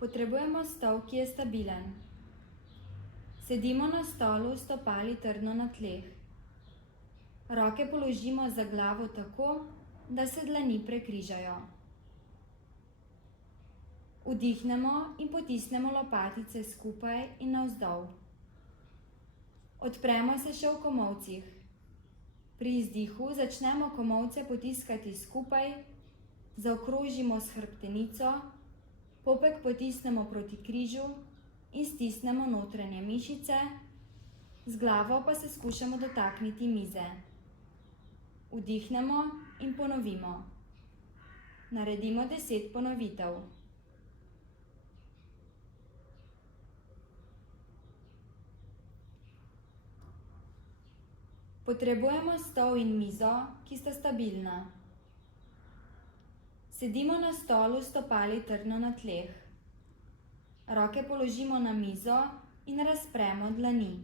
Potrebujemo stol, ki je stabilen. Sedimo na stolu, stopali trdno na tleh. Roke položimo za glavo tako, da se dlani prekrižajo. Vdihnemo in potisnemo lopatice skupaj in navzdol. Odpremo se še v komolcih. Pri izdihu začnemo komolce potiskati skupaj, zaokrožimo s hrbtenico, popek potisnemo proti križu in stisnemo notranje mišice, z glavo pa se skušamo dotakniti mize. Vdihnemo in ponovimo. Naredimo 10 ponovitev. Potrebujemo stol in mizo, ki sta stabilna. Sedimo na stolu, stopali trdno na tleh. Roke položimo na mizo in razpremo dlani.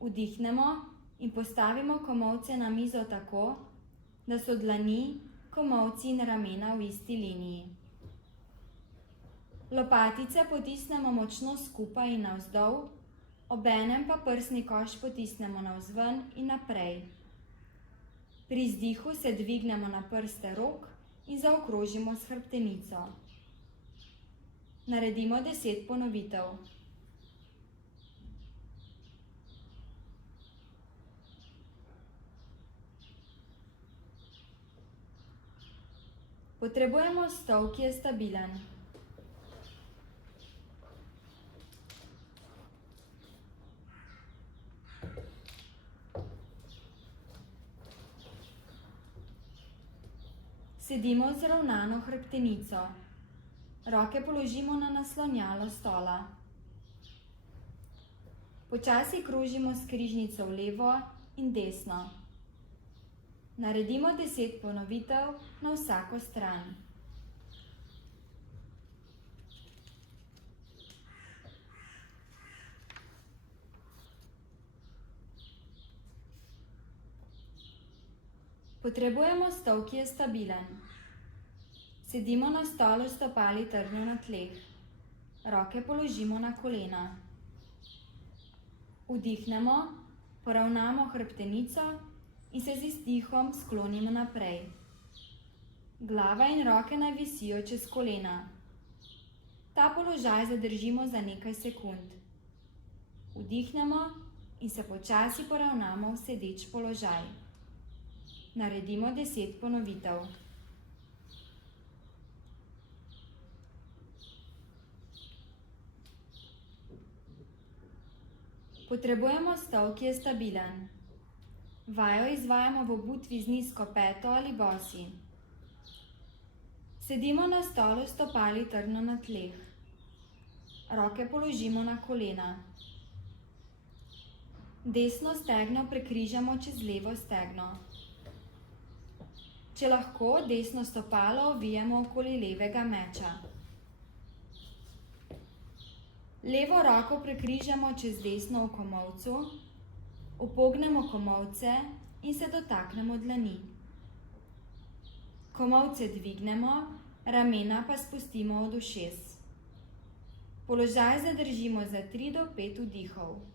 Vdihnemo in postavimo komolce na mizo tako, da so dlani, komolci in ramena v isti liniji. Lopatice potisnemo močno skupaj in navzdol, obenem pa prsni koš potisnemo navzven in naprej. Pri izdihu se dvignemo na prste rok in zaokrožimo s hrbtenico. Naredimo 10 ponovitev. Potrebujemo stol, ki je stabilen. Sedimo z ravnano hrbtenico. Roke položimo na naslonjalo stola. Počasi krožimo s križnico v levo in desno. Naredimo 10 ponovitev na vsako stran. Potrebujemo stol, ki je stabilen. Sedimo na stolu, stopali trdno na tleh. Roke položimo na kolena. Vdihnemo, poravnamo hrbtenico in se z izdihom sklonimo naprej. Glava in roke naj visijo čez kolena. Ta položaj zadržimo za nekaj sekund. Vdihnemo in se počasi poravnamo v sedeč položaj. Naredimo 10 ponovitev. Potrebujemo stol, ki je stabilen. Vajo izvajamo v obutvi z nizko peto ali bosi. Sedimo na stolu, stopali trdno na tleh. Roke položimo na kolena. Desno stegno prekrižamo čez levo stegno. Če lahko, desno stopalo ovijemo okoli levega meča. Levo roko prekrižamo čez desno v komolcu, upognemo komolce in se dotaknemo dlani. Komolce dvignemo, ramena pa spustimo od ušes. Položaj zadržimo za 3 do 5 vdihov.